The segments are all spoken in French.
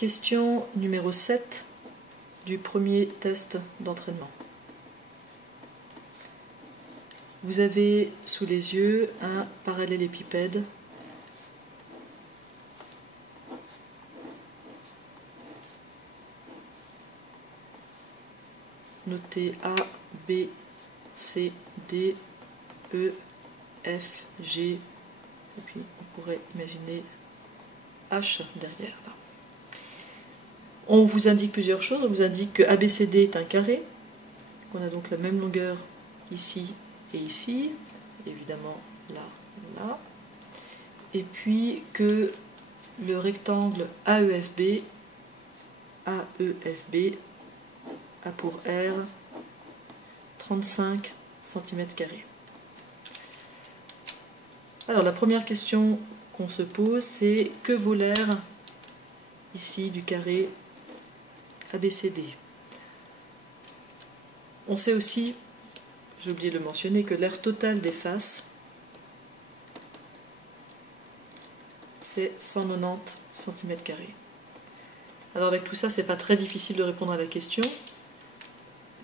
Question numéro 7 du premier test d'entraînement. Vous avez sous les yeux un parallélépipède noté A, B, C, D, E, F, G, et puis on pourrait imaginer H derrière. Là. On vous indique plusieurs choses. On vous indique que ABCD est un carré, qu'on a donc la même longueur ici et ici, évidemment là, là, et puis que le rectangle AEFB a pour R 35 cm². Alors la première question qu'on se pose, c'est que vaut l'aire ici du carré ABCD. On sait aussi, j'ai oublié de le mentionner, que l'aire totale des faces, c'est 190 cm². Alors avec tout ça, c'est pas très difficile de répondre à la question.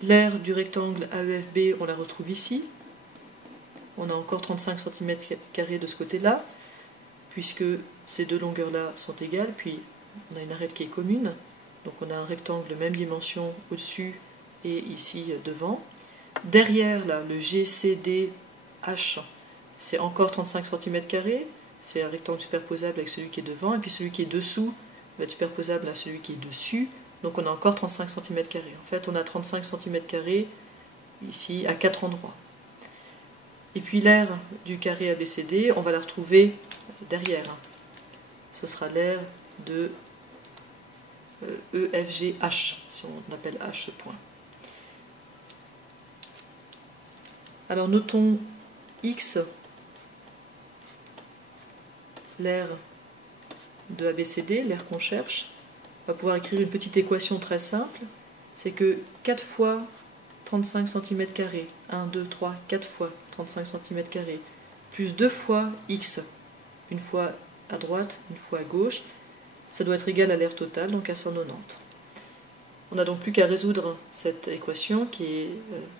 L'aire du rectangle AEFB, on la retrouve ici. On a encore 35 cm² de ce côté-là, puisque ces deux longueurs-là sont égales, puis on a une arête qui est commune. Donc on a un rectangle de même dimension au-dessus et ici devant. Derrière, là, le GCDH, c'est encore 35 cm². C'est un rectangle superposable avec celui qui est devant, et puis celui qui est dessous va être superposable à celui qui est dessus. Donc on a encore 35 cm². En fait, on a 35 cm² ici à 4 endroits. Et puis l'aire du carré ABCD, on va la retrouver derrière. Ce sera l'aire de EFGH, si on appelle H ce point. Alors notons X, l'aire de ABCD, l'aire qu'on cherche. On va pouvoir écrire une petite équation très simple. C'est que 4 fois 35 cm², 1, 2, 3, 4 fois 35 cm², plus 2 fois X, une fois à droite, une fois à gauche, ça doit être égal à l'aire totale, donc à 190. On n'a donc plus qu'à résoudre cette équation qui est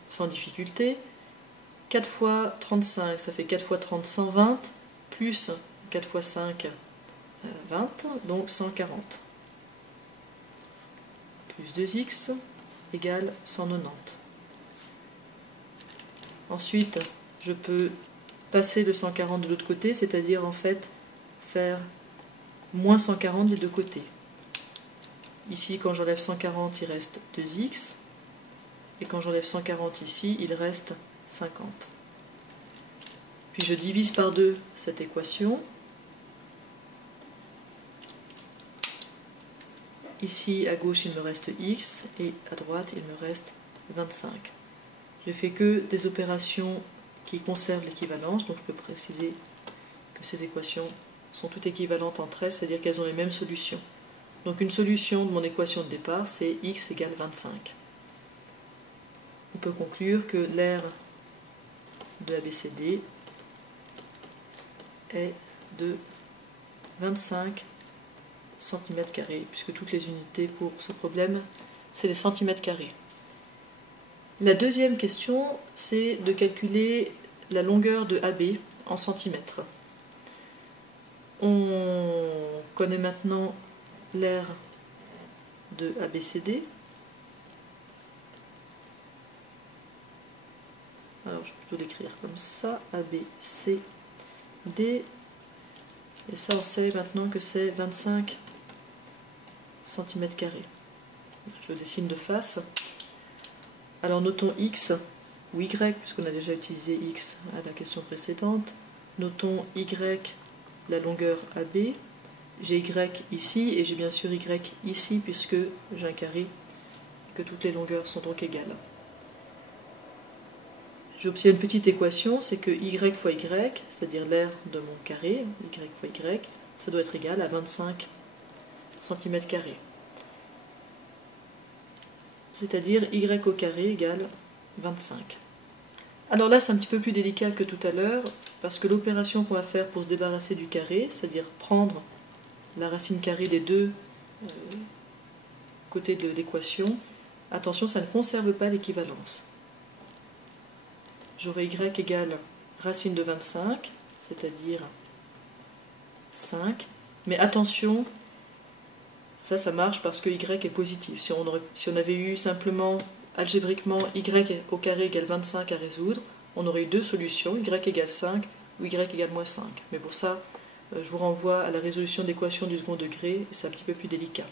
sans difficulté. 4 fois 35, ça fait 4 fois 30, 120, plus 4 fois 5, 20, donc 140. Plus 2x égale 190. Ensuite, je peux passer le 140 de l'autre côté, c'est-à-dire en fait faire moins 140 des deux côtés. Ici, quand j'enlève 140, il reste 2x. Et quand j'enlève 140 ici, il reste 50. Puis je divise par 2 cette équation. Ici, à gauche, il me reste x, et à droite, il me reste 25. Je ne fais que des opérations qui conservent l'équivalence, donc je peux préciser que ces équations sont toutes équivalentes entre elles, c'est-à-dire qu'elles ont les mêmes solutions. Donc une solution de mon équation de départ, c'est x égale 25. On peut conclure que l'aire de ABCD est de 25 cm², puisque toutes les unités pour ce problème, c'est les cm². La deuxième question, c'est de calculer la longueur de AB en centimètres. On connaît maintenant l'aire de ABCD. Alors, je vais plutôt l'écrire comme ça, ABCD. Et ça, on sait maintenant que c'est 25 cm². Je dessine de face. Alors, notons X ou Y, puisqu'on a déjà utilisé X à la question précédente. Notons Y, la longueur AB. J'ai Y ici, et j'ai bien sûr Y ici, puisque j'ai un carré, que toutes les longueurs sont donc égales. J'obtiens une petite équation, c'est que Y fois Y, c'est-à-dire l'aire de mon carré, Y fois Y, ça doit être égal à 25 cm². C'est-à-dire Y au carré égale 25. Alors là, c'est un petit peu plus délicat que tout à l'heure, parce que l'opération qu'on va faire pour se débarrasser du carré, c'est-à-dire prendre la racine carrée des deux côté de l'équation. Attention, ça ne conserve pas l'équivalence. J'aurai y égale racine de 25, c'est-à-dire 5. Mais attention, ça marche parce que y est positif. Si on avait eu simplement algébriquement y au carré égale 25 à résoudre, on aurait eu deux solutions, y égale 5 ou y égale moins 5. Mais pour ça, je vous renvoie à la résolution d'équation du second degré, et c'est un petit peu plus délicat.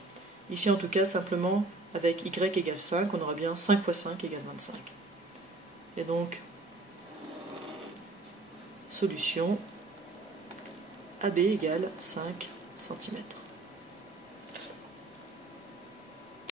Ici, en tout cas, simplement, avec y égale 5, on aura bien 5 fois 5 égale 25. Et donc, solution AB égale 5 cm.